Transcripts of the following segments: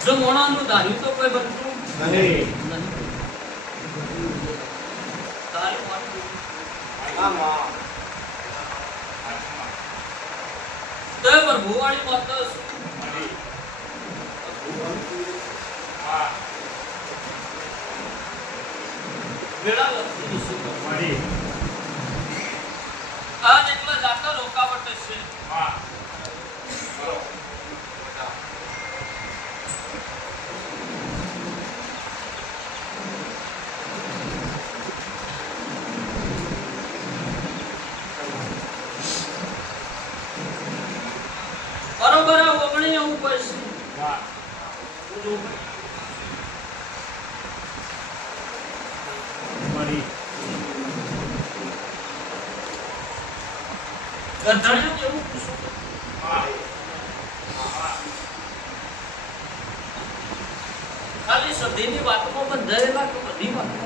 જો મોણાનું ધાર્યું તો કોઈ બનતું નહીં. વેળા. અને આ જેટલા જાતા રોકાવટ છે હા બોલો બરોબર આ આવું પડશે હા મળી ગધેડિયું જેવું પૂછું. હા. હા ખાલી સધીની વાતમાં બંધાયેલા કે બધી વાતમાં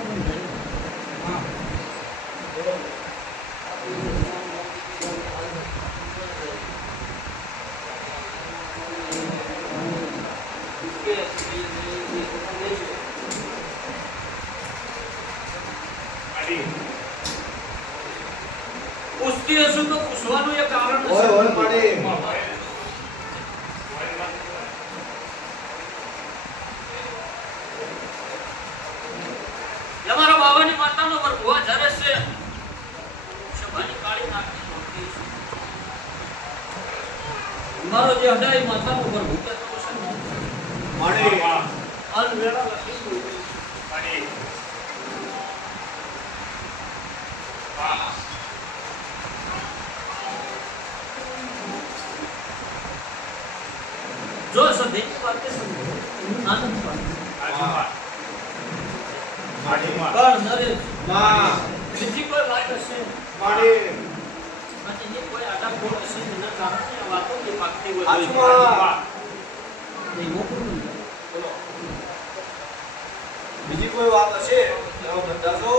હશું તો પૂછવાનું એક કારણ હોય હોય પાડે. તમારા બાવાની માતાનો વરઘોડો જ્યારે છે સભાની કાળી નાગની મારો જે હડાઈ માતાનો કહેતો છે મળે લખી છે. એનું નાનક પાડે. આજુમાં આજુમાં પણ નરેશ, માં બીજી કોઈ વાત હશે? મળે અને કોઈ આડાખોડ હશે એના કારણે આ વાતો કે પાકતી હોય. આજુમાં. નહીં, મોકલું બોલો. બીજી કોઈ વાત હશે? તો બંધાશો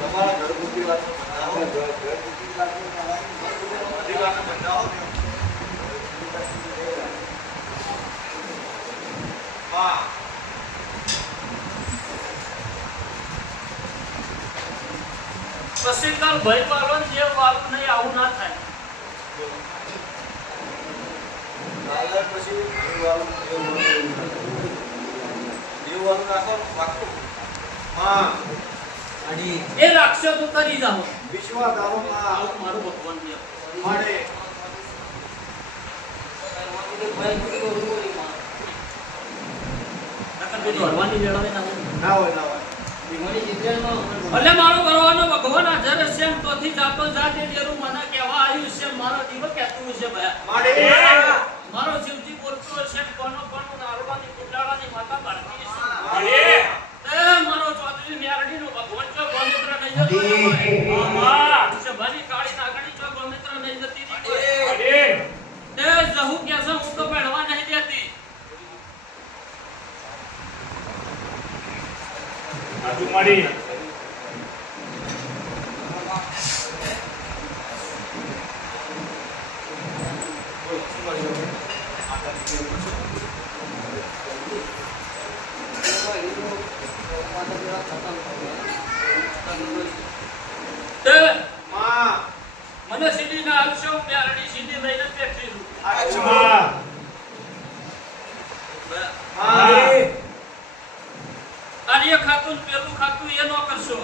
તમારા ઘરગુતી વાત કાલ ભય પાડો ને જે વાલું નહીં આવું ના થાય. એ રાખશો કરી જાઓ. વિશ્વા દારો મારું ભગવાન મળે. ભલે મારો કરવાનો ભગવાન હાજર જાતો જાતે ડેરું મને કહેવા આવ્યું છે મારો દીવો કહેતું છે ભાઈ મારો જીવજી બોલતો છે કોનો પણ નારવાની કુંડાળાની માતા બાળકી છે અને એ મારો ચૌધરી ન્યારડીનો ભગવાન ચો ગોમિત્ર નહીં જતો આમાં સભાની કાળી નાગણી ચો ગોમિત્ર નહીં જતી અને તે જહુ કે છે હું તો પહેરવા નહીં દેતી આજુ મળી તે માં મને સીધી ના આવશો ન્યારડી સીધી લઈને બેઠી છું આજુમાં હા કાર્ય ખાતું ને પેલું ખાતું એનો પાડશે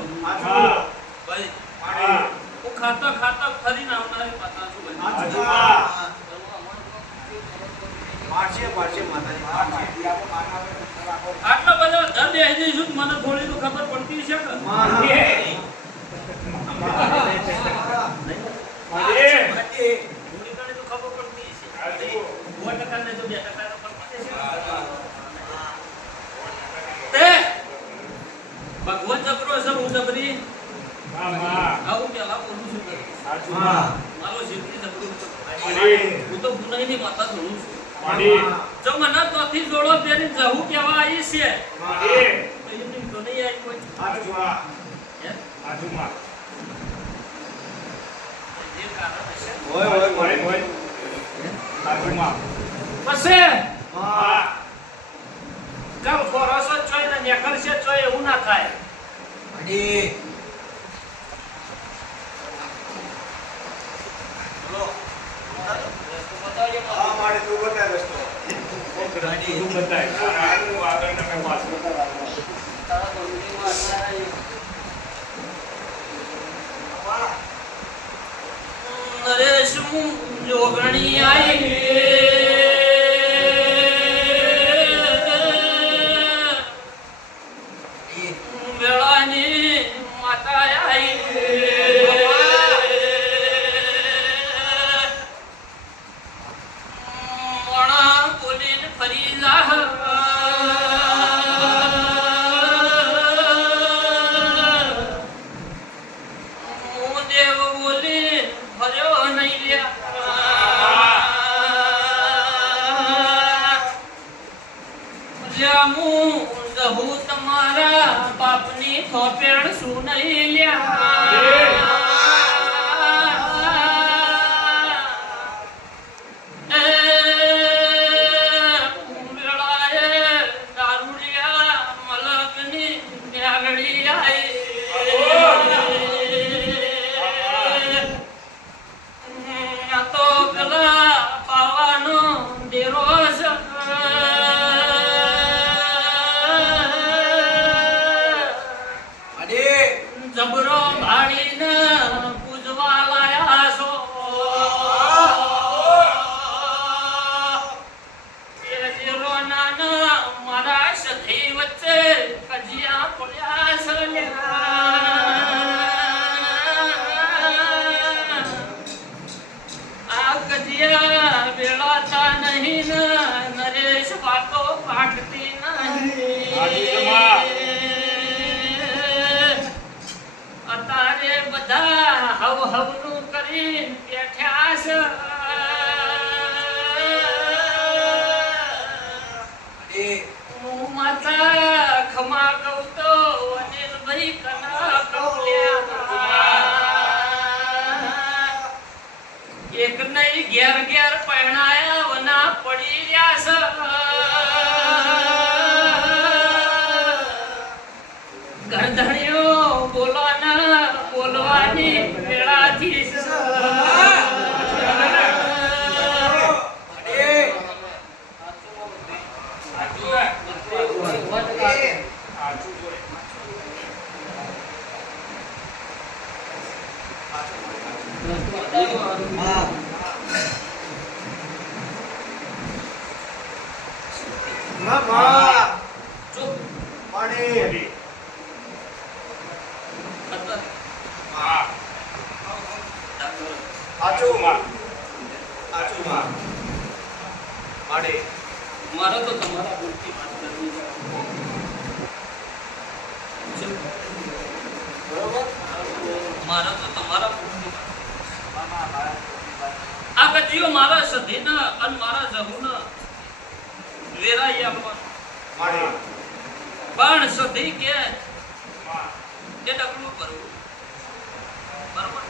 પાડશે માતાજી પાડશે આટલો બધો દર્દ બેસી જઈશું મને થોડી તો ખબર પડતી છે ને ભગવાન ચક્રો છે હું જબરી આવું પેલા બોલું છું. મારો જબરું. હું. તો પુનાઈની માતા જોઉં છું. માડી જો મને તોથી જોડો પહેરી જહુ કેવા આવી છે? માડી તો તો નહીં આવી કોઈ આજુમા હે? આજુ જે કારણ હશે? ઓય ઓય હોય ઓય આજુમા પછે હા. કામ ખોરાસો ચોય ને નેકળશે ચોય એવું ના થાય. બોલો બતાવજો. મને. હા મારે તું બતાય તું બતાય આગળ નરેશ હું જોગણી આઈ મારે તો તમારા બોલતી વાત કરવી છે. શું? બરોબર મારે તો તમારા બોલતી કજીઓ મારા સધીના અને મારા જહુના વેરાઈ આપવાનું પણ સધી કે એ ડગલું કરવું બરોબર?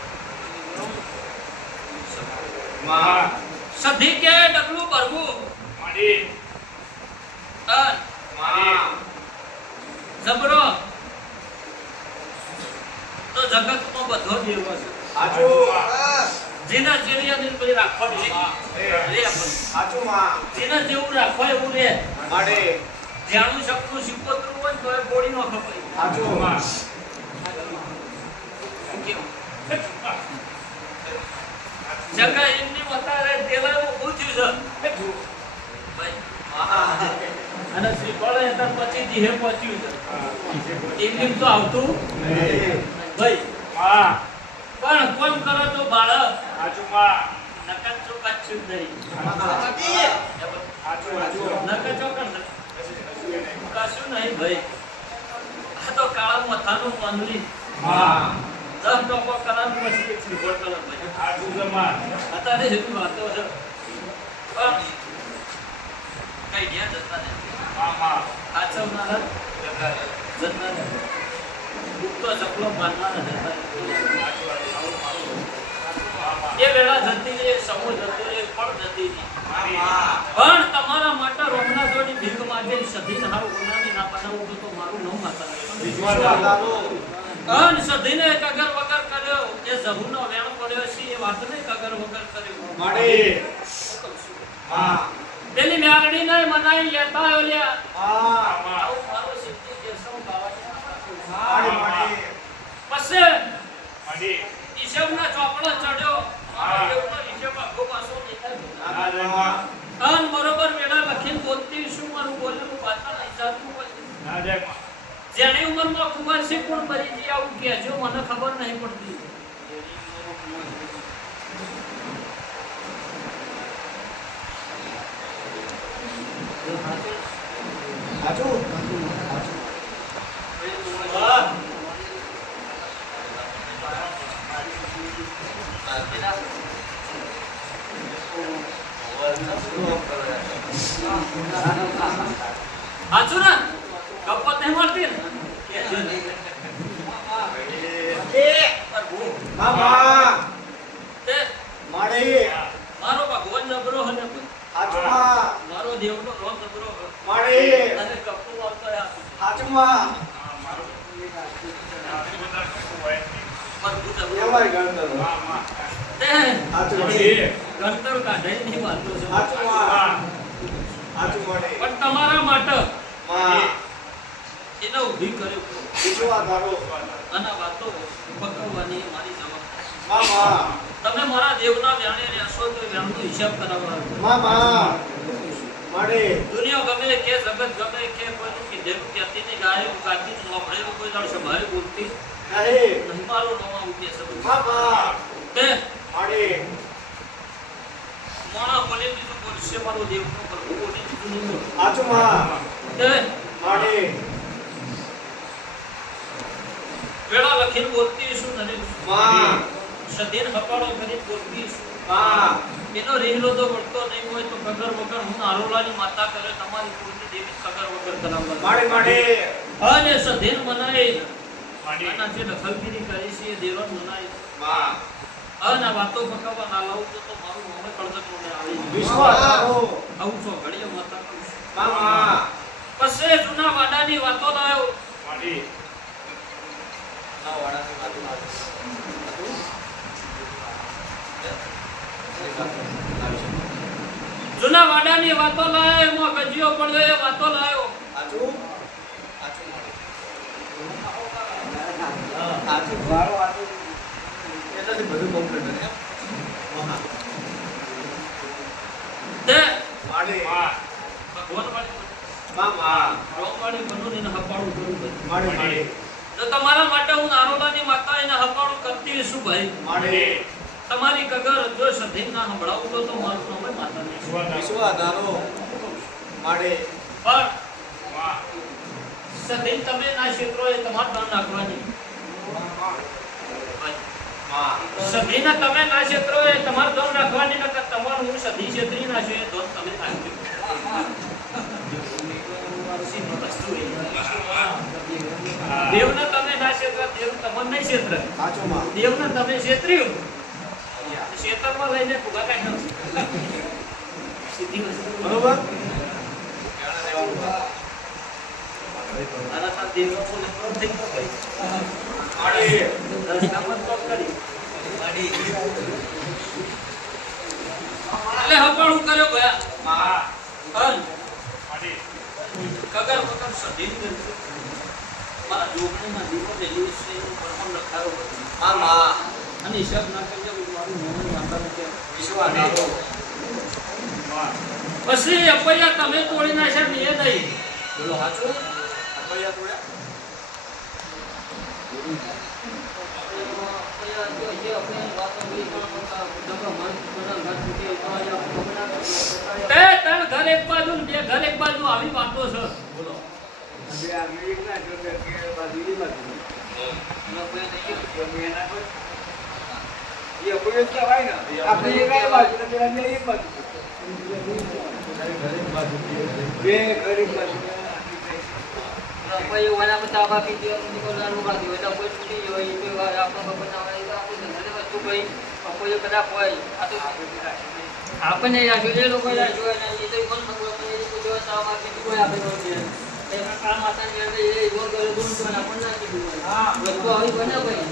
સધી કે ડગલું ભરવું. અન જબરો. તો જગત નો બધો દેવો છે જેના જેવી દિલ પછી રાખવાની રે આપણને. માં. જેના જેવું રાખો એવું રે માડી જાણું શકનું સિકોતરું હોય તો એ બોડી નો ખપાય સાચું માં? જગા એમની વતારે દેવાયું પૂછ્યું છે. ભાઈ અને શ્રીફળ પડે પછી હે પહોંચ્યું છે. હા, બીજે કોઈ એમ તો આવતું? ભાઈ માં, પણ કોમ કરો તો બાળક હાચું માં. નકર તો કચ્છું જ નહીં હાચું, હાચું. નકર તો કણ કશું એ નહીં. કશું નહીં ભાઈ આ તો મથાનું મંદરી માં, દસ ટકો પછી એક ભાઈ અત્યારે એવી વાતો છે. પણ કઈ ગયા જતા નથી માં, માં. સાચવનારા જતા ચપલો મારનારા જતા નહીં. એ વેળા જતી રહી સમૂહ જતો રહે પણ જતી રહી પણ તમારા માટે રોમના જોડી ભીખ માંગે સધીને હારું ગુનાની ના બનાવું તો તો મારું નામ માતા અન સધીને કગર વગર કર્યો એ જહુનો વેણ પડ્યો છે એ વાતને કગર વગર કર્યો. મારી. માં, પેલી મ્યારડી ને મનાઈ લેતા મારું સિદ્ધિ કેશવ ગાવા પછી મારી. ઈશવના ચોપડો ચડ્યો. અન વેળા લખીને બોલતી શું મારું બોલેલું પાછળ હિસાબનું બોલતી ના જાય જેની છે, કોણ મરી ગઈ આવું કહેજો, મને ખબર નહીં પડતી. હાચું ને ગપ્પત નહીં મળતી ને કહેજો ને. પ્રભુ, તે મારો ભગવાન જબરો હને મારો દેવનો રોમ જબરો હ. અને કપડું આવતો હાચું. હા, મારું. આટલી બધા કશું હોય નહીં. પ્રભુ જબરો. માં, માં. તે મારી. ગણતર કાઢે નહીં વાંધો છે. માં. પણ તમારા માટે એને ઊભી કર્યો અને વાતો પકડવાની મારી જવાબદારી. તમે મારા દેવના વ્યાણે રહેશો તો વ્યાણનો હિસાબ કરાવવાનો દુનિયા ગમે કે જગત ગમે કે કોઈનું કીધેલું કહેતી નહીં ગાયું ગાતી નહીં વાપરેલું કોઈ દાડ સંભાળી બોલતી. નહીં મારું નામ આવું કે મામા તે મોણા બોલે બીજું બોલશે મારો દેવનો પ્રભુ બોલે બીજું નહીં બોલે. તે વેળા લખીને બોલતી શું નરેશ સદીન હપાડો કરી બોલતી શું એનો રહેલો તો વળતો નહીં હોય તો ખગર વગર હું આરોલાની માતા કરે તમારી પૂર્તિ દેવી ખગર વગર કરાવવા અને સધીન મનાય. મારી. આના જે દખલગીરી કરી છે દેવન મનાય. અને અના વાતો પકાવવા ના લાવ તો તો મારું મોમે કળજક મને આવી આવું છો ઘડીએ માતા છું. પછી જૂના વાડાની વાતો લાયો મારી. જૂના વાડાની વાતો લાયો એમાં ગજીઓ પડ્યો એ વાતો લાયો તે માં. ભગવાન વાળી રોમ વાળી બનવું એને હપાડું કરું બધું. મારી. તો તમારા માટે હું નારોડાની માતા એને હપાડું કરતી છું ભાઈ. માટે તમારી કગર જો સધી ના સંભળાવું તો તો મારું નામ માતા નહીં. પણ માં. સધીન તમે ના ક્ષેત્રો એ તમારે ધ્યાન રાખવાની સધીને તમે ના ક્ષેત્રો એ તમારે ધ્યાન રાખવાની નકર તમારું હું સધી ક્ષેત્રી ના છું એ તમે વસ્તુ. હા. દેવને તમે ના ક્ષેત્ર? દેવ તમને નહીં ક્ષેત્ર. દેવને તમે ક્ષેત્ર્યું. ક્ષેત્રમાં લઈને ફુગા કાઢ્યો સીધી વસ્તુ બરોબર? આના તાર દેવનો ફૂલ થઈ ગયો ભાઈ. માડી દર્શનામાં તો કરી. એટલે હપાળું કર્યો. અન મારી. કગર વગર મારા છે એનું. અને હિસાબ ના કરજો મારું મોહન માતાનું કહેવાય. માં. પછી અપૈયા તમે તોડી નાખ્યા ને એ નહીં બોલો સાચું અપૈયા તોડ્યા ઘર એક બાજુ બે ઘર એક બાજુ, આવી વાતો છે બોલો આપણને રાખ્યું એ લોકો રાખ્યું અને એ તો કોણ આપણે ન દે એમાં કામ આસાન કરે એ ઈગો કરે દૂર તો આપણને ના હોય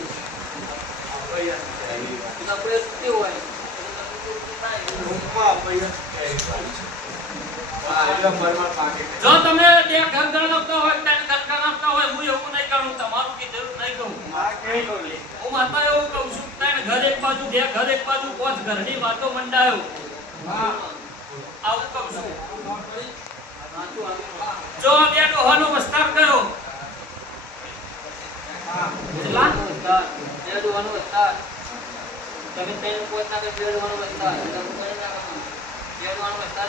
જો તમે બે ઘર ગણાવતા હોય ત્રણ ઘર ગણાવતા હોય, હું એવું નહીં કરું તમારું કે જરૂર નહીં કહું. હું માતા એવું કહું છું ત્રણ ઘર એક બાજુ બે, ઘર એક બાજુ પાંચ ઘરની વાતો મંડાયો. આવું કહું છું. જો બે ડોહાનો વિસ્તાર કર્યો કેટલા? બે વિસ્તાર. કરો. બે ડોહાનો માતા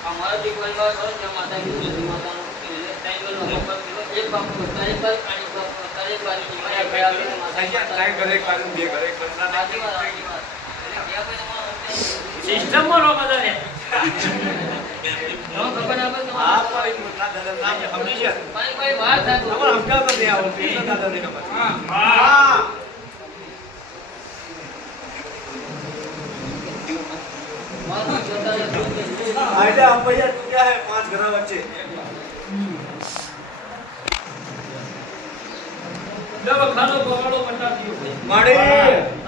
અમારો એક બાપનો વિસ્તાર, એક બાજુ, અને એક બાપનો વિસ્તાર, એક બાજુ જીવાયા ગયા છે, માતા- થઈ ગયા, ત્રણ ઘરે એક બાજુ, બે ઘરે એક બાજુ. ના, ના, સાચી વાત, સાચી વાત. એટલે બે ભાઈ તમારો સિસ્ટમમાં રહો બધા ને ખબર ના પડે આ તમારે પણ એક મોટા દાદા નામ સમજી ગયા? ભાઈ ભાઈ વાત થાય અમારે સમજાવતા નહીં આવડતું, એટલે દાદાને ખબર. હા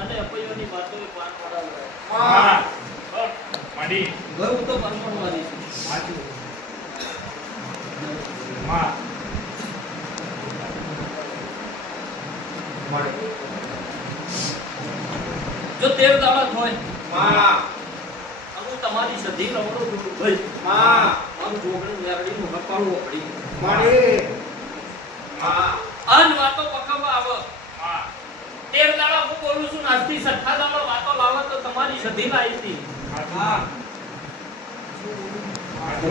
અને અપૈયોની વાતો હા. મડી તો પરમાણુવાદી છે. સાચું. માં જો તેર દાડા હોય. માં તમારી સધી રમણો જોડું ભાઈ હા. આમ જોગણી મેરડીનું હપાડવું પડી માડી હા. અન વાતો પકવવા આવ. હા. તેર દાડા હું બોલું છું નાસ્તી સઠ્ઠા દાડા વાતો લાવો તો તમારી સધી લાવી હતી. માં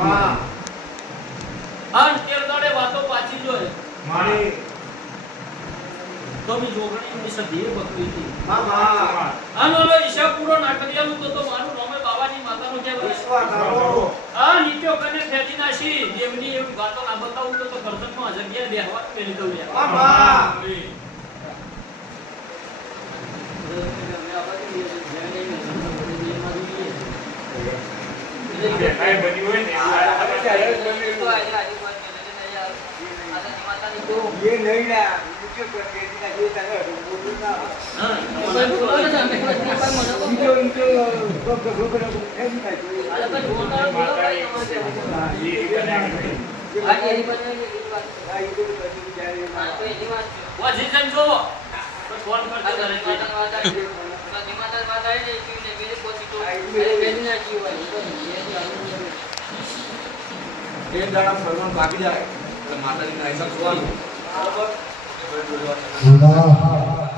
હા. અન તેર દાડે વાતો પાછી જોય. માડી તમે જોગણી સધી ભક્તિ હતી. અનોલો ઈશા પૂરો ના તો તો મારું નામે બાબાજી માતાનો જે વિશ્વા કરો. આ નીત્યો કને ફેજી નાશી જેમની એમ વાતો ના બતાવું તો તો કરતનમાં જગ્યા બેહવા પેલી દઉં લે બાબા દેખાય નહીં ના વજીજન જો તો ફોન કરજો ઘરે જઈને. એ દાડા ફરવાનું બાકી જાય એટલે માતાજીના હિસાબ જોવાનું બરોબર 누나.